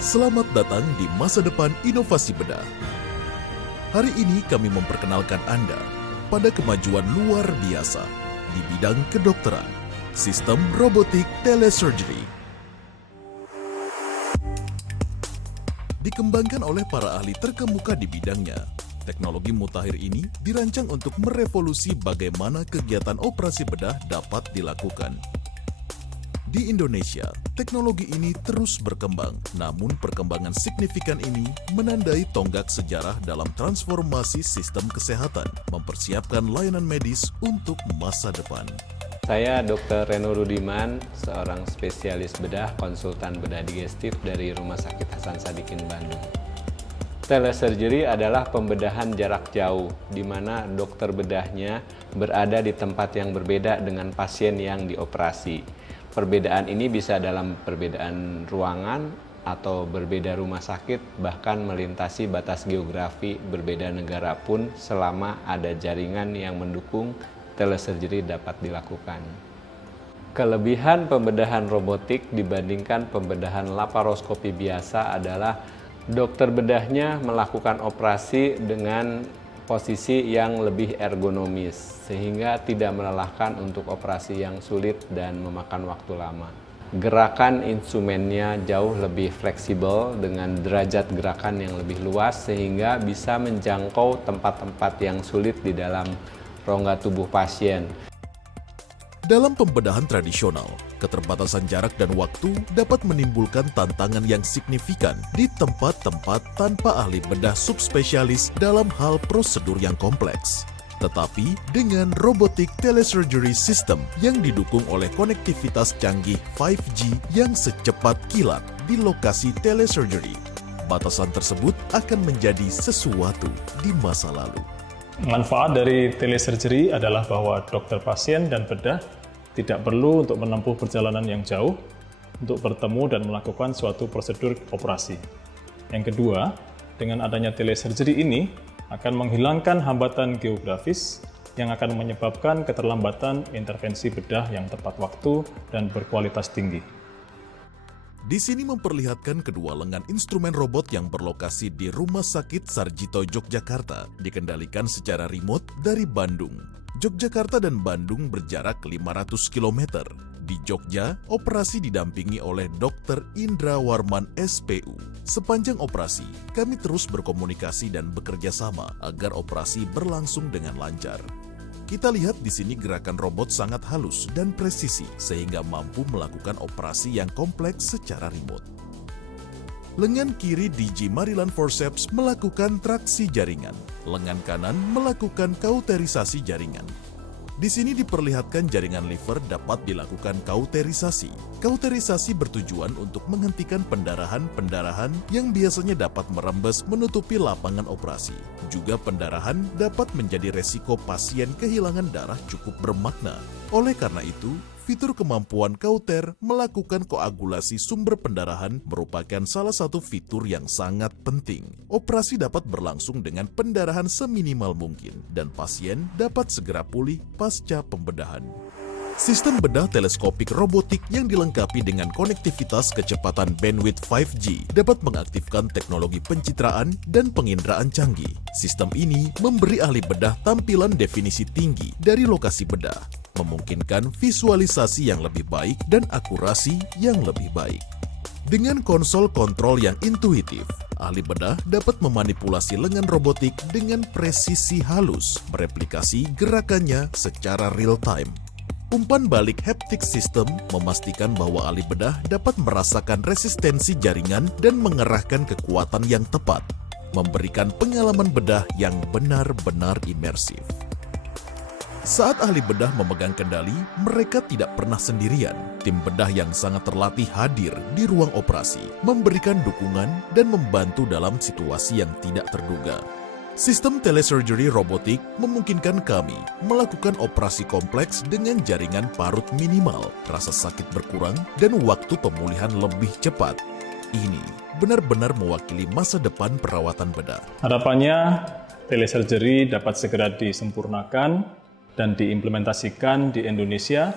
Selamat datang di masa depan inovasi bedah. Hari ini kami memperkenalkan Anda pada kemajuan luar biasa di bidang kedokteran, sistem robotik telesurgery. Dikembangkan oleh para ahli terkemuka di bidangnya, teknologi mutakhir ini dirancang untuk merevolusi bagaimana kegiatan operasi bedah dapat dilakukan. Di Indonesia, teknologi ini terus berkembang, namun perkembangan signifikan ini menandai tonggak sejarah dalam transformasi sistem kesehatan, mempersiapkan layanan medis untuk masa depan. Saya Dr. Reno Rudiman, seorang spesialis bedah, konsultan bedah digestif dari Rumah Sakit Hasan Sadikin, Bandung. Telesurgery adalah pembedahan jarak jauh, di mana dokter bedahnya berada di tempat yang berbeda dengan pasien yang dioperasi. Perbedaan ini bisa dalam perbedaan ruangan atau berbeda rumah sakit, bahkan melintasi batas geografi berbeda negara pun selama ada jaringan yang mendukung telesurgery dapat dilakukan. Kelebihan pembedahan robotik dibandingkan pembedahan laparoskopi biasa adalah dokter bedahnya melakukan operasi dengan posisi yang lebih ergonomis, sehingga tidak melelahkan untuk operasi yang sulit dan memakan waktu lama. Gerakan instrumennya jauh lebih fleksibel dengan derajat gerakan yang lebih luas, sehingga bisa menjangkau tempat-tempat yang sulit di dalam rongga tubuh pasien. Dalam pembedahan tradisional, keterbatasan jarak dan waktu dapat menimbulkan tantangan yang signifikan di tempat-tempat tanpa ahli bedah subspesialis dalam hal prosedur yang kompleks. Tetapi dengan robotik telesurgery system yang didukung oleh konektivitas canggih 5G yang secepat kilat di lokasi telesurgery, batasan tersebut akan menjadi sesuatu di masa lalu. Manfaat dari telesurgery adalah bahwa dokter pasien dan bedah tidak perlu untuk menempuh perjalanan yang jauh untuk bertemu dan melakukan suatu prosedur operasi. Yang kedua, dengan adanya telesurgery ini akan menghilangkan hambatan geografis yang akan menyebabkan keterlambatan intervensi bedah yang tepat waktu dan berkualitas tinggi. Di sini memperlihatkan kedua lengan instrumen robot yang berlokasi di Rumah Sakit Sarjito Yogyakarta, dikendalikan secara remote dari Bandung. Yogyakarta dan Bandung berjarak 500 km. Di Jogja, operasi didampingi oleh Dr. Indra Warman SPU. Sepanjang operasi, kami terus berkomunikasi dan bekerja sama agar operasi berlangsung dengan lancar. Kita lihat di sini gerakan robot sangat halus dan presisi sehingga mampu melakukan operasi yang kompleks secara remote. Lengan kiri DG Maryland Forceps melakukan traksi jaringan. Lengan kanan melakukan kauterisasi jaringan. Di sini diperlihatkan jaringan liver dapat dilakukan kauterisasi. Kauterisasi bertujuan untuk menghentikan pendarahan yang biasanya dapat merembes menutupi lapangan operasi. Juga pendarahan dapat menjadi resiko pasien kehilangan darah cukup bermakna. Oleh karena itu, fitur kemampuan kauter melakukan koagulasi sumber pendarahan merupakan salah satu fitur yang sangat penting. Operasi dapat berlangsung dengan pendarahan seminimal mungkin dan pasien dapat segera pulih pasca pembedahan. Sistem bedah teleskopik robotik yang dilengkapi dengan konektivitas kecepatan bandwidth 5G dapat mengaktifkan teknologi pencitraan dan penginderaan canggih. Sistem ini memberi ahli bedah tampilan definisi tinggi dari lokasi bedah, memungkinkan visualisasi yang lebih baik dan akurasi yang lebih baik. Dengan konsol kontrol yang intuitif, ahli bedah dapat memanipulasi lengan robotik dengan presisi halus, mereplikasi gerakannya secara real-time. Umpan balik haptic system memastikan bahwa ahli bedah dapat merasakan resistensi jaringan dan mengerahkan kekuatan yang tepat, memberikan pengalaman bedah yang benar-benar imersif. Saat ahli bedah memegang kendali, mereka tidak pernah sendirian. Tim bedah yang sangat terlatih hadir di ruang operasi, memberikan dukungan dan membantu dalam situasi yang tidak terduga. Sistem telesurgery robotik memungkinkan kami melakukan operasi kompleks dengan jaringan parut minimal, rasa sakit berkurang, dan waktu pemulihan lebih cepat. Ini benar-benar mewakili masa depan perawatan bedah. Harapannya, telesurgery dapat segera disempurnakan dan diimplementasikan di Indonesia,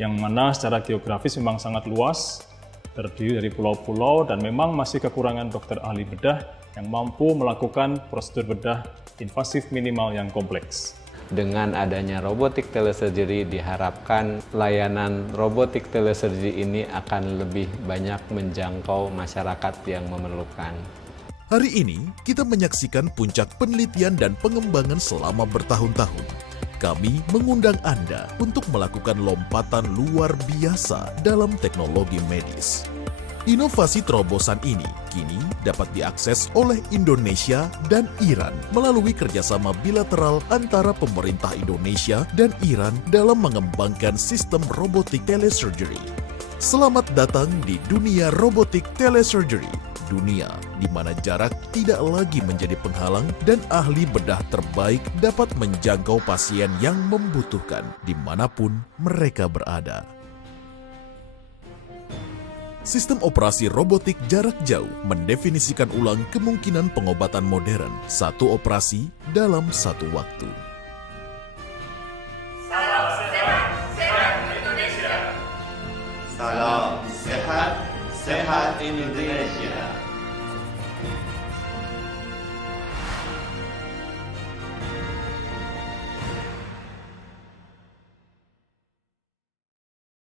yang mana secara geografis memang sangat luas terdiri dari pulau-pulau dan memang masih kekurangan dokter ahli bedah yang mampu melakukan prosedur bedah invasif minimal yang kompleks. Dengan adanya robotik telesurgery diharapkan layanan robotik telesurgery ini akan lebih banyak menjangkau masyarakat yang memerlukan. Hari ini, kita menyaksikan puncak penelitian dan pengembangan selama bertahun-tahun. Kami mengundang Anda untuk melakukan lompatan luar biasa dalam teknologi medis. Inovasi terobosan ini kini dapat diakses oleh Indonesia dan Iran melalui kerjasama bilateral antara pemerintah Indonesia dan Iran dalam mengembangkan sistem robotik telesurgery. Selamat datang di dunia robotik telesurgery, dunia di mana jarak tidak lagi menjadi penghalang dan ahli bedah terbaik dapat menjangkau pasien yang membutuhkan dimanapun mereka berada. Sistem operasi robotik jarak jauh mendefinisikan ulang kemungkinan pengobatan modern, satu operasi dalam satu waktu. Salam sehat, sehat Indonesia. Salam sehat, sehat Indonesia.